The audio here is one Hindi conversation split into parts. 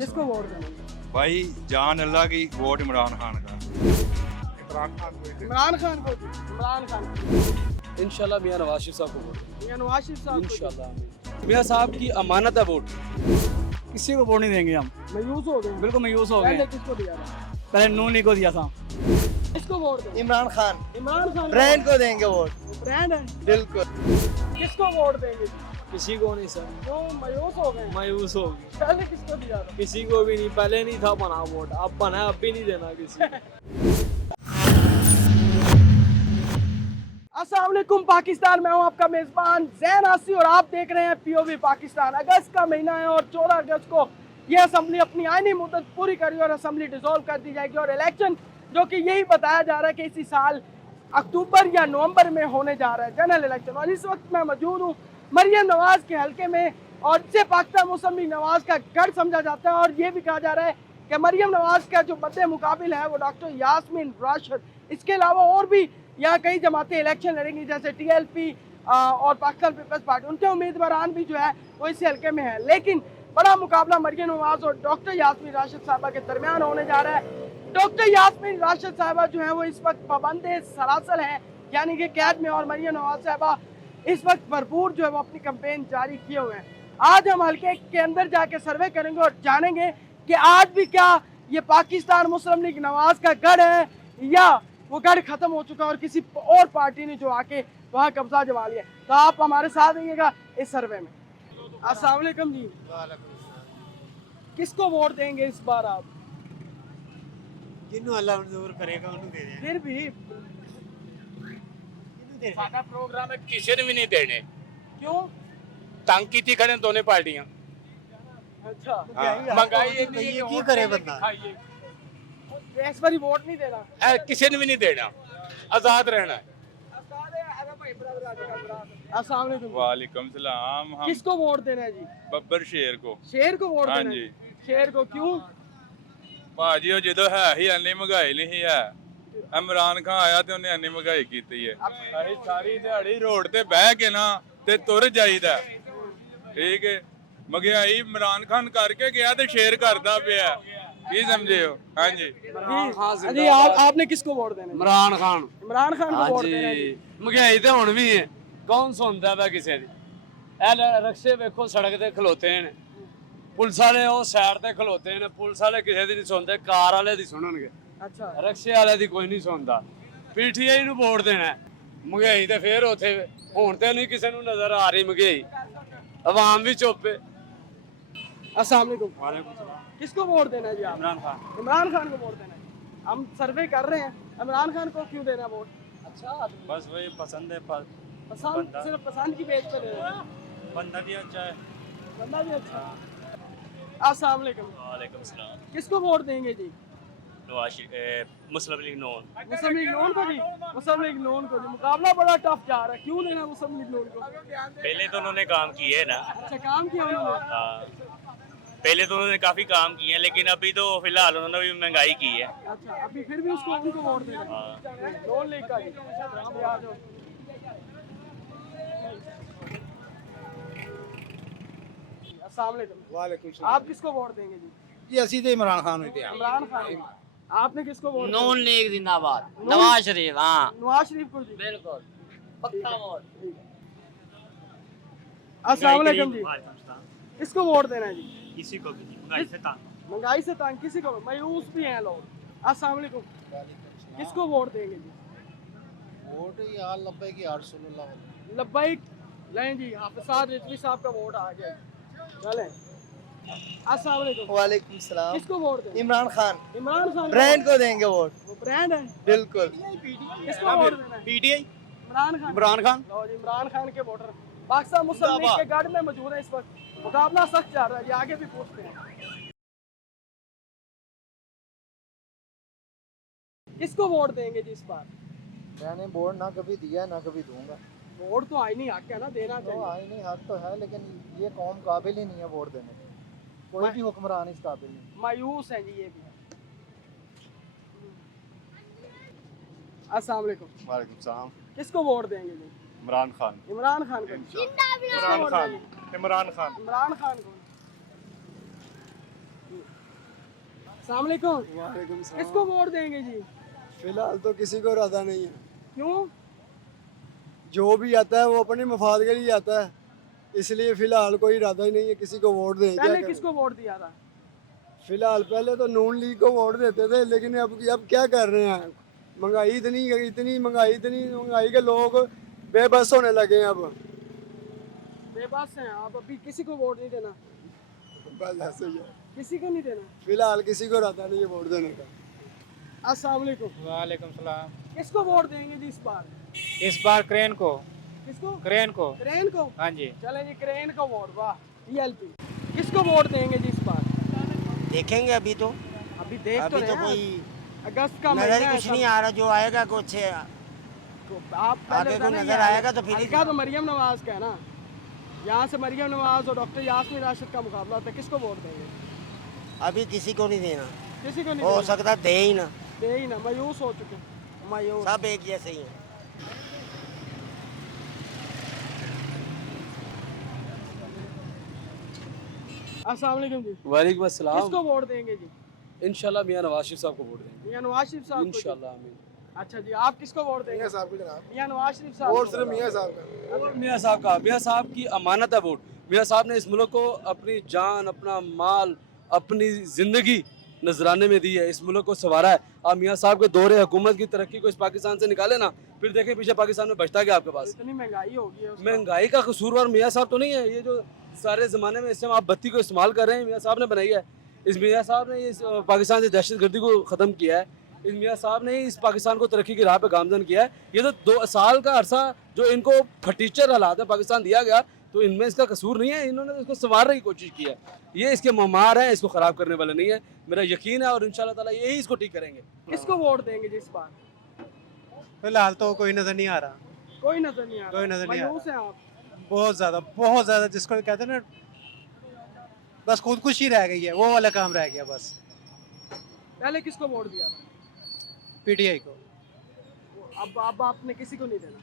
किसको वोट देंगे? भाई जान अल्लाह की, वोट इमरान खान का। इमरान खान को। इमरान खान इंशाल्लाह मियां नवाज शरीफ साहब को वोट या नवाज शरीफ साहब को। इंशाल्लाह मियां साहब की अमानत है वोट। किसी को वोट नहीं देंगे हम, मायूस हो गए। बिल्कुल मायूस हो पहले गए। किसको दिया था? पहले नून लीग को दिया था। किसको वोट देंगे? इमरान खान इमरान खान ब्रांड को देंगे वोट। ब्रांड है। बिल्कुल। किसको वोट देंगे जी? किसी को नहीं सर, क्यों मायूस हो गए? मायूस हो गए। पहले किसको दिया था? किसी को भी नहीं, पहले नहीं था बना वोट, अब बना, अब भी नहीं देना किसी को। अस्सलाम वालेकुम पाकिस्तान, मैं हूं आपका मेजबान जैन आसी और आप देख रहे हैं पीओवी पाकिस्तान। अगस्त का महीना है और 14 अगस्त को यह असेंबली अपनी आईनी मुद्दत पूरी करेगी और असेंबली डिसॉल्व कर दी जाएगी और इलेक्शन जो कि यही बताया जा रहा है कि इसी साल अक्टूबर या नवंबर में होने जा रहा है जनरल इलेक्शन। और इस वक्त मैं मौजूद हूँ मरियम नवाज के हल्के में और इसे पाकिस्तान मुस्लिम लीग नवाज का गढ़ समझा जाता है और ये भी कहा जा रहा है कि मरियम नवाज का जो मद्दे मुकाबिल है वो डॉक्टर यास्मीन राशिद, इसके अलावा और भी यहाँ कई जमातें इलेक्शन लड़ेंगी जैसे TLP और पाकिस्तान पीपल्स पार्टी, उनके उम्मीदवारान भी जो है वो इस हल्के में है। लेकिन बड़ा मुकाबला मरियम नवाज और डॉक्टर यास्मीन राशिद साहबा के दरमियान होने जा रहा है। डॉक्टर यास्मीन राशिद साहबा जो है वो इस वक्त पाबंदे सरासल हैं, यानी कि कैद में, और मरियम नवाज साहबा इस वक्त भरपूर जो है वो अपनी कैंपेन जारी किए हुए हैं। आज हम हल्के के अंदर जाके सर्वे करेंगे और जानेंगे कि आज भी क्या ये पाकिस्तान मुस्लिम लीग नवाज का गढ़ है या वो गढ़ खत्म हो चुका है और किसी और पार्टी ने जो आके वहाँ कब्जा जमा लिया। तो आप हमारे साथ रहिएगा इस सर्वे में। अस्सलाम वालेकुम जी, किसको वोट देंगे इस बार आप? जिन्हों अल्लाह मंजूर करेगा उन्हें दे देंगे। फिर भी साडा प्रोग्राम है किसी ने भी नहीं देने, क्यों? तंग की खड़े दोनों पार्टियां। अच्छा, महंगाई इतनी है कि की वोट करे देंगे, बंदा? खाइए। इस बार वोट नहीं देना। किसी ने भी नहीं देना, आजाद रहना है। अस्सलाम वालेकुम। वालेकुम सलाम। हम किसको वोट देना है जी? बब्बर शेर को। शेर को वोट हाँ देना जी। है? शेर को क्यों? ਭਾਜੀ ਉਹ ਜਦੋਂ ਹੈ ਹੀ ਇੰਨੀ ਮਹਿੰਗਾਈ ਨਹੀਂ ਹੈ। ਇਮਰਾਨ ਖਾਨ ਆਇਆ ਤੇ ਉਹਨੇ ਇੰਨੀ ਮਹਿੰਗਾਈ ਕੀਤੀ ਹੈ। ਅਸੀਂ ਸਾਰੀ ਦਿਹਾੜੀ ਰੋਡ ਤੇ ਬਹਿ ਕੇ ਨਾ ਤੇ ਤੁਰ ਜਾਈਦਾ। ਠੀਕ ਹੈ, ਮਹਿੰਗਾਈ ਇਮਰਾਨ ਖਾਨ ਕਰਕੇ ਗਿਆ ਤੇ ਸ਼ੇਰ ਕਰਦਾ ਪਿਆ। ਕੀ ਸਮਝੇ ਹੋ? ਹਾਂਜੀ। जी आपने किसको वोट देना है? इमरान खान। इमरान खान को हाँ वोट जी, देना है जी। महंगाई तो हुण भी है, कौन सुनता है किसी दी? ए रक्शे वेखो सड़क ते खलोते हैं, पुलिस वाले वो साइड ते खलोते हैं, पुलिस वाले किसी दी नहीं सुनते, कार वाले दी सुनणगे, अच्छा, रक्शे वाले दी कोई नहीं सुनता। PTI ਨੂੰ ਵੋਟ ਦੇਣਾ ਹੈ। महंगाई ਤੇ ਫੇਰ ਉੱਥੇ ਹੁਣ ਤੇ ਨਹੀਂ ਕਿਸੇ ਨੂੰ ਨਜ਼ਰ ਆ ਰਹੀ महंगाई, आवाम भी चुप है। अस्सलाम वालेकुम। वालेकुम सलाम। किसको वोट देना है जी आप? इमरान खान। इमरान खान को वोट देना है। हम सर्वे कर रहे हैं, इमरान खान को क्यों देना वोट? अच्छा, बस वही पसंद है, पसंद, सिर्फ पसंद की बेस पे दे रहे हैं। बंदा भी अच्छा है। बंदा भी अच्छा। अस्सलाम वालेकुम। वालेकुम सलाम। किसको वोट देंगे जी? मुस्लिम लीग नॉन। मुस्लिम लीग नून को जी। मुस्लिम लीग नून को जी। मुकाबला बड़ा टफ जा रहा है, क्यों देना मुस्लिम लीग नून को? पहले तो उन्होंने काम किए है ना। अच्छा, काम किया उन्होंने। हाँ, पहले तो उन्होंने काफी काम किए हैं, लेकिन अभी तो फिलहाल उन्होंने भी महंगाई की है। अच्छा, अभी फिर भी उसको उनको वोट देना है। नून लीग का जी। आप आ जाओ। अस्सलाम वालेकुम। वालेकुम आप किसको वोट देंगे जी? जी ਅਸੀਂ ਤੇ इमरान खान होते हैं। इमरान खान। आपने किसको वोट नून लीग जिंदाबाद, नून- नवाज शरीफ। हाँ नवाज शरीफ को जी। बिल्कुल पक्का वोट। अस्सलाम वालेकुम जी, किसको वोट देना है जी? किसी को भी महंगाई से तंग। महंगाई से तंग किसी को, मायूस भी हैं लोग। अस्सलाम वालेकुम, किसको वोट देंगे जी? वोट यार लब्बे की 800 लब्बैक। लें जी, हाफिज़ रिजवी साहब का वोट आ गया। चलें। अस्सलाम वालेकुम। वालेकुम सलाम। किसको वोट देंगे? इमरान खान इमरान खान ब्रांड को देंगे वोट। वो ब्रांड है। बिल्कुल। किसको वोट देना है? PTI इमरान खान। इमरान खान। लो जी, इमरान खान के वोटर पाकिस्तान मुस्लिम लीग के गढ़ में मौजूद है इस वक्त। मुकाबला सख्त जा रहा है, ये आगे भी पूछते हैं। किसको वोट देंगे जी इस बार? मैंने वोट ना कभी दिया ना कभी दूंगा। वोट तो आईनी हक है ना, देना तो चाहिए। आईनी हक तो है, लेकिन ये कौम काबिल ही नहीं है वोट देने के। कोई भी हुक्मरान इस काबिल नहीं। मायूस हैं जी ये भी। अस्सलाम वालेकुम। वालेकुम सलाम। किसको वोट देंगे जी? इमरान खान। इमरान खान को। इमरान खान। इमरान खान। इमरान खान को। अस्सलाम वालेकुम। किसको वोट देंगे जी? फिलहाल तो किसी को इरादा नहीं है। क्यों? जो भी आता है वो अपने मफाद के लिए आता है, इसलिए फिलहाल कोई इरादा ही नहीं है किसी को वोट दें। पहले किसको वोट दिया था? फिलहाल पहले तो नून लीग को वोट देते थे, लेकिन अब क्या कर रहे हैं, महंगाई इतनी महंगाई के लोग बेबस होने लगे हैं अब। बेबस हैं आप, अभी किसी को वोट नहीं देना? बस ऐसे ही है, किसी को नहीं देना? फिलहाल किसी को इरादा नहीं है वोट देने का। अस्सलाम वालेकुम सलाम। किसको वोट देंगे जी इस बार? इस बार क्रेन को। किसको? क्रेन को। क्रेन को? हाँ जी। चले जी, क्रेन को वोट। वाह, टीएलपी। किसको वोट देंगे जी इस बार? देखेंगे अभी तो अभी देख तो अभी तो रहे हैं। कोई अगस्त का नजर महीना है, कुछ सब- नहीं आ रहा, जो आएगा कुछ आप पहले आगे को बताना, नजर ये आएगा तो फिर ही हल्का तो मरियम नवाज का है ना। यहाँ से मरियम नवाज और डॉक्टर यास्मीन राशिद का मुकाबला होता है, किसको वोट देंगे? अभी किसी को नहीं देना। किसी को नहीं हो देना। सकता दे ही ना, दे ही ना, मायूस हो चुके, मायूस। सब एक जैसे ही हैं। अस्सलाम वालेकुम जी। वालेकुम अस्सलाम। किसको वोट देंगे जी? इंशाल्लाह मियां नवाज शरीफ साहब को वोट देंगे मियां नवाज शरीफ साहब को जी। इंशाल्लाह आमीन। अच्छा जी, आप किसको वोट देंगे? मियां साहब को जनाब, मियां नवाज शरीफ साहब वोट को। सिर्फ मियां साहब का। मियां साहब की अमानत है वोट। मियां साहब ने इस मुल्क को अपनी जान, अपना माल, अपनी ज़िंदगी नजराने में दी है, इस मुल्क को संवारा है। आप मियां साहब के दौरे हुकूमत की तरक्की को इस पाकिस्तान से निकाले ना, फिर देखें पीछे पाकिस्तान में बचता क्या आपके पास। इतनी महंगाई होगी है उसका। महंगाई का कसूरवार मियां साहब तो नहीं है, ये जो सारे ज़माने में इस टाइम आप बत्ती को इस्तेमाल कर रहे हैं, मियां साहब ने बनाई है। इस मियां साहब ने इस पाकिस्तान से दहशतगर्दी को ख़त्म किया है। इस मियां साहब ने इस पाकिस्तान को तरक्की की राह पे गामजन किया है। ये तो 2 साल का अरसा जो इनको फटीचर हालात में पाकिस्तान दिया गया, तो इनमें इसका कसूर नहीं है, इन्होंने तो इसको संवारने की कोशिश की है। ये इसके ममार हैं, इसको ख़राब करने वाले नहीं है। मेरा यकीन है और इंशाल्लाह ताला यही इसको ठीक करेंगे। किसको वोट देंगे जी इस बार? फिलहाल तो कोई नजर नहीं आ रहा। कोई नजर नहीं आ रहा। कोई नजर नहीं आ मायूस हैं आप? बहुत ज्यादा जिसको कहते हैं ना, बस खुदकुशी रह गई है, वो वाला काम रह गया बस। पहले किसको वोट दिया था? पीटीआई को। अब आपने किसी को नहीं देना?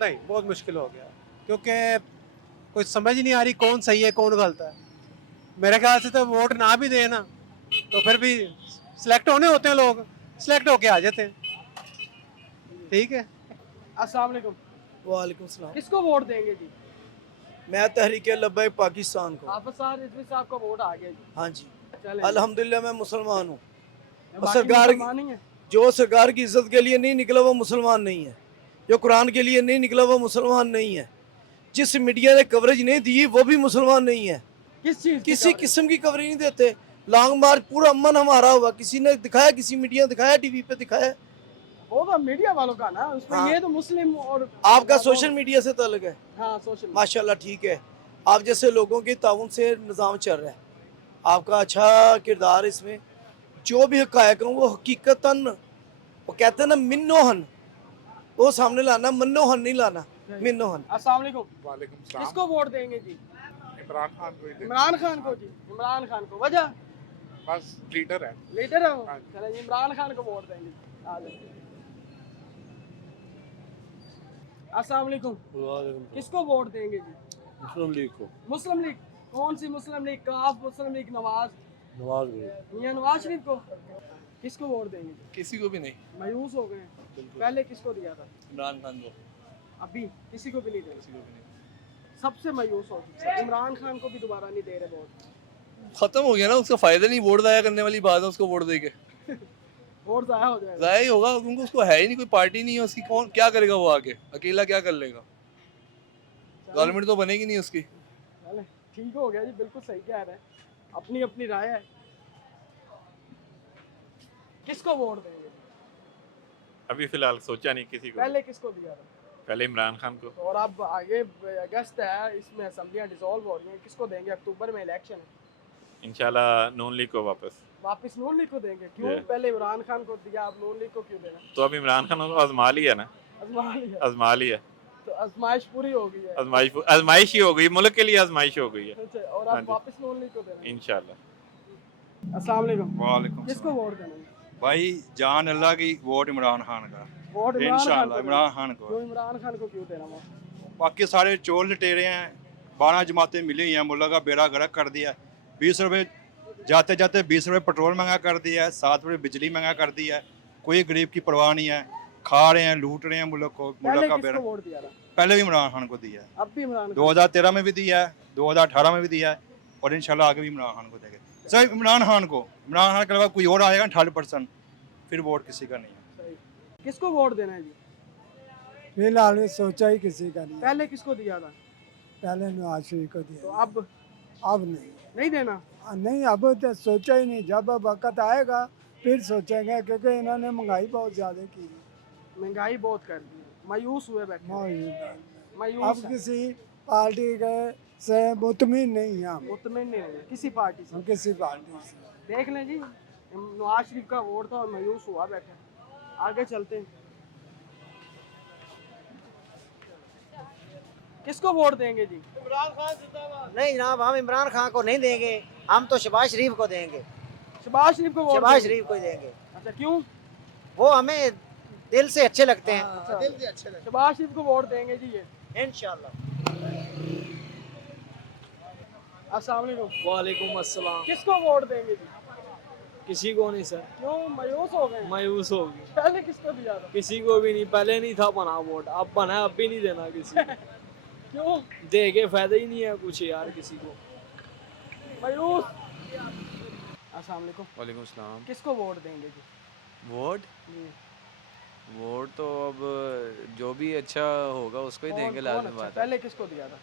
नहीं, बहुत मुश्किल हो गया, क्योंकि कुछ समझ नहीं आ रही कौन सही है कौन गलत है। मेरे ख्याल से तो वोट ना भी देना तो फिर भी सिलेक्ट होने होते हैं लोग, सिलेक्ट होके आ जाते हैं। ठीक है। अस्सलाम वालेकुम। वालेकुम सलाम। किसको वोट देंगे जी? मैं तहरीक लब्बैक पाकिस्तान को। हाफिज साहब रिजवी साहब का वोट आ गया जी। हाँ जी, चलें। अल्हम्दुलिल्लाह मैं मुसलमान हूँ। बाकी सरकार- मुसलमान ही हैं। जो सरकार की इज्जत के लिए नहीं निकला वो मुसलमान नहीं है, जो कुरान के लिए नहीं निकला वो मुसलमान नहीं है, जिस मीडिया ने कवरेज नहीं दी वो भी मुसलमान नहीं है। किस चीज की किसी coverage? किस्म की कवरेज नहीं देते। लॉन्ग मार्च पूरा अमन हमारा हुआ, किसी ने दिखाया, किसी मीडिया ने दिखाया, टीवी पे दिखाया। वो तो मीडिया वालों का ना, उसमें हाँ। ये तो मुस्लिम और आपका सोशल मीडिया से ताल्लुक है? हाँ, सोशल माशाल्लाह ठीक है, आप जैसे लोगों के ताउन से निज़ाम चल रहा है, आपका अच्छा किरदार इसमें। जो भी हकायक हों वो हकीकतन, वो कहते हैं ना मिन्नोहन, वो सामने लाना, मन्नोहन नहीं लाना, मिन्नोहन। अस्सलाम वालेकुम। वालेकुम सलाम। किसको वोट देंगे जी? इमरान खान को ही दे, इमरान खान को जी। इमरान खान को, वजह? बस लीडर है। लीडर है वो। हाँ। चले जी, इमरान खान को वोट देंगे। आ जाइए। अस्सलाम वालेकुम। किसको वोट देंगे जी? मुस्लिम लीग को। मुस्लिम लीग? कौन सी मुस्लिम लीग? काफ मुस्लिम लीग, नवाज मियां नवाज शरीफ को? किसको वोट देंगे जी? किसी को भी नहीं। मायूस हो गए हैं। पहले किसको दिया था? इमरान खान को। अभी किसी को भी नहीं दे रहे। सबसे मायूस हो चुके हैं। इमरान खान को भी दोबारा नहीं दे रहे वोट। खत्म हो गया ना, उसका फायदा नहीं, वोट जाया करने वाली बात है उसको वोट दे के। वोट जाया हो जाएगा। जाया ही होगा क्योंकि उसको है ही नहीं, कोई पार्टी नहीं है उसकी, कौन क्या करेगा वो आगे, अकेला क्या कर लेगा, गवर्नमेंट तो बनेगी नहीं उसकी। चले, ठीक हो गया जी, बिल्कुल सही कह रहे हैं, अपनी अपनी राय है। किसको वोट देंगे? अभी फिलहाल सोचा नहीं किसी को। पहले किसको दिया था? पहले इमरान खान को। और अब आगे अगस्त है, इसमें असम्बलियाँ डिसॉल्व हो रही हैं, किसको देंगे? अक्टूबर में इलेक्शन है, इंशाल्लाह नून लीग को वापस नून लीग को देंगे। क्यों? Yeah. पहले इमरान खान को दिया, अब नून लीग को क्यों देना? तो अब इमरान खान को आजमा लिया ना, आजमा लिया, आजमा लिया, तो आजमाइश पूरी हो गई है। आजमाइश ही हो गई, मुल्क के लिए आजमाइश हो गई है। अच्छा, और हाँ अब जी। वापस नून लीग को देना। इंशाल्लाह। अस्सलाम वालेकुम। वालेकुम किसको वोट देना? भाई जान अल्लाह की, वोट इमरान खान का वोट इमरान खान इंशाल्लाह, को इमरान खान क्यों? को। इमरान खान को क्यों देना वोट? बाकी सारे चोर लटेरे हैं, 12 जमातें मिली हुई हैं, मुल्क का बेड़ा गर्क कर दिया। 20 रुपए जाते जाते 20 रुपये पेट्रोल महंगा कर दिया है, 7 रुपये बिजली महंगा कर दिया है। कोई गरीब की परवाह नहीं है, खा रहे हैं, लूट रहे हैं मुल्क को, पहले मुल्क का किसको बेड़ा। वोट दिया था? पहले भी इमरान खान को दिया है, अब भी इमरान खान। 2013 में भी दिया है, 2018 में भी दिया है और इंशाल्लाह आगे भी इमरान खान को देंगे। सर इमरान खान के अलावा कोई और आएगा 18%, फिर वोट किसी का नहीं है। सही। किसको वोट देना है जी? फिलहाल सोचा ही किसी का नहीं, पहले किसको दिया था? पहले नवाज शरीफ को तो दिया, अब अब नहीं देना? नहीं, अब तो सोचा ही नहीं, जब वक्त आएगा फिर सोचेंगे, क्योंकि इन्होंने महंगाई बहुत ज़्यादा की, महंगाई बहुत कर दी, मायूस हुए बैठे। अब मायूस किसी पार्टी के से मुतमिन नहीं है हम, मुतमिन नहीं है किसी पार्टी से। किसी पार्टी से। देख लें जी, नवाज शरीफ का वोट था और मायूस हुआ बैठे। आगे चलते हैं, किसको वोट देंगे जी? नहीं जनाब, हम इमरान खान को नहीं देंगे, हम तो शहबाज शरीफ को देंगे। शहबाज शरीफ को वोट शहबाज देंगे? शरीफ को देंगे, अच्छा, क्यों? वो हमें दिल से अच्छे लगते हैं। अच्छा, शहबाज शरीफ को वोट देंगे जी ये, इंशाल्लाह। अस्सलाम वालेकुम। वालेकुम अस्सलाम। किसको वोट देंगे जी? किसी को नहीं सर, क्यों मायूस हो गए? मायूस हो गए। पहले किसको दिया था? किसी को भी नहीं, पहले नहीं था बना वोट, अब बना, अब भी नहीं देना किसी को। क्यों दे के फायदा ही नहीं है कुछ यार किसी को। मायूस? अस्सलाम वालेकुम। वालेकुम सलाम। किसको वोट देंगे जी? वोट जी। वोट तो अब जो भी अच्छा होगा उसको ही कौन- देंगे, कौन लाजमी अच्छा? बात है। पहले किसको दिया था?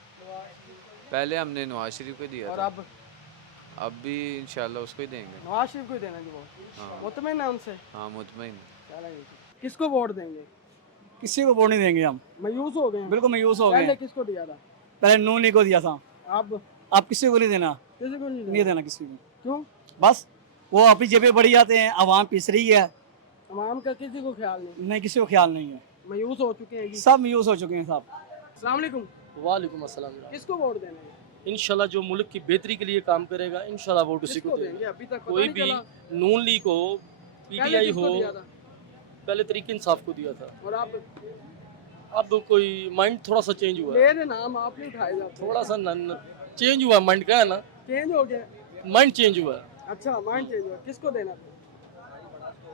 पहले हमने नवाज शरीफ को दिया और था, अब भी इंशाल्लाह उसको ही देंगे। नवाज शरीफ को ही देना जी वोट? हाँ मुतमिन है उनसे? हाँ मुतमईन। किसको वोट देंगे? किसी को वोट नहीं देंगे हम, मायूस हो गए हैं? बिल्कुल मायूस हो गए पहले हैं। किसको दिया था? पहले नून लीग को दिया था, अब किसी को नहीं देना, किसी को नहीं नहीं देना किसी को। क्यों? बस वो अपनी जेबें बढ़ी जाते हैं, आवाम पिस रही है, तमाम का किसी को ख्याल नहीं, किसी को ख्याल नहीं है, मायूस हो चुके हैं जी। सब मायूस हो चुके हैं सब। अस्सलाम वालेकुम। वालेकुम अस्सलाम। किसको वोट देना है? इंशाल्लाह जो मुल्क की बेहतरी के लिए काम करेगा इंशाल्लाह वोट उसी किसको को देंगे? देंगे। अभी तक पता कोई नहीं भी चला। नून लीग हो, पहले पीटीआई किसको हो, दिया था? पहले तरीके इंसाफ को दिया था। और अब कोई माइंड थोड़ा सा चेंज हुआ है, मेरे नाम आप नहीं उठाए जाते। थोड़ा सा चेंज हुआ माइंड का है ना, चेंज हो गया। माइंड चेंज हुआ है। अच्छा, माइंड चेंज हुआ। किसको देना?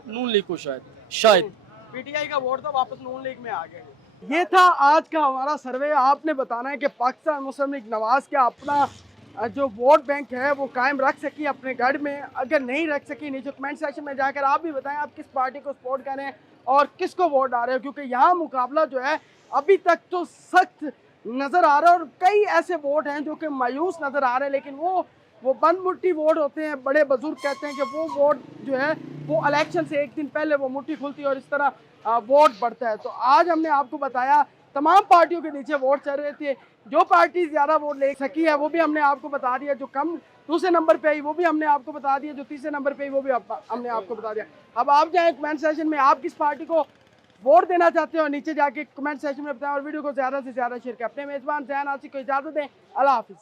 नून लीग को शायद पीटीआई का वोट था, वापस नून लीग में आ गए। ये था आज का हमारा सर्वे। आपने बताना है कि पाकिस्तान मुस्लिम लीग नवाज का अपना जो वोट बैंक है वो कायम रख सकी अपने गढ़ में। अगर नहीं रख सकी, नीचे कमेंट सेक्शन में जाकर आप भी बताएं आप किस पार्टी को सपोर्ट करें और किसको वोट डाल रहे हो, क्योंकि यहाँ मुकाबला जो है अभी तक तो सख्त नज़र आ रहा है और कई ऐसे वोट हैं जो कि मायूस नज़र आ रहे हैं, लेकिन वो बंद मुट्ठी वोट होते हैं। बड़े बुजुर्ग कहते हैं कि वो वोट जो है वो इलेक्शन से एक दिन पहले वो मुट्ठी खुलती है और इस तरह वोट बढ़ता है। तो आज हमने आपको बताया तमाम पार्टियों के नीचे वोट चल रहे थे। जो पार्टी ज़्यादा वोट ले सकी है वो भी हमने आपको बता दिया, जो कम दूसरे नंबर पे आई वो भी हमने आपको बता दिया, जो तीसरे नंबर पे आई वो भी हमने आपको बता दिया। अब आप जाएँ कमेंट सेक्शन में, आप किस पार्टी को वोट देना चाहते हो नीचे जाके कमेंट सेक्शन में बताएं और वीडियो को ज़्यादा से ज़्यादा शेयर करें। अपने मेज़बान ज़ैन आसिफ को इजाज़त दें। अल्लाह हाफिज़।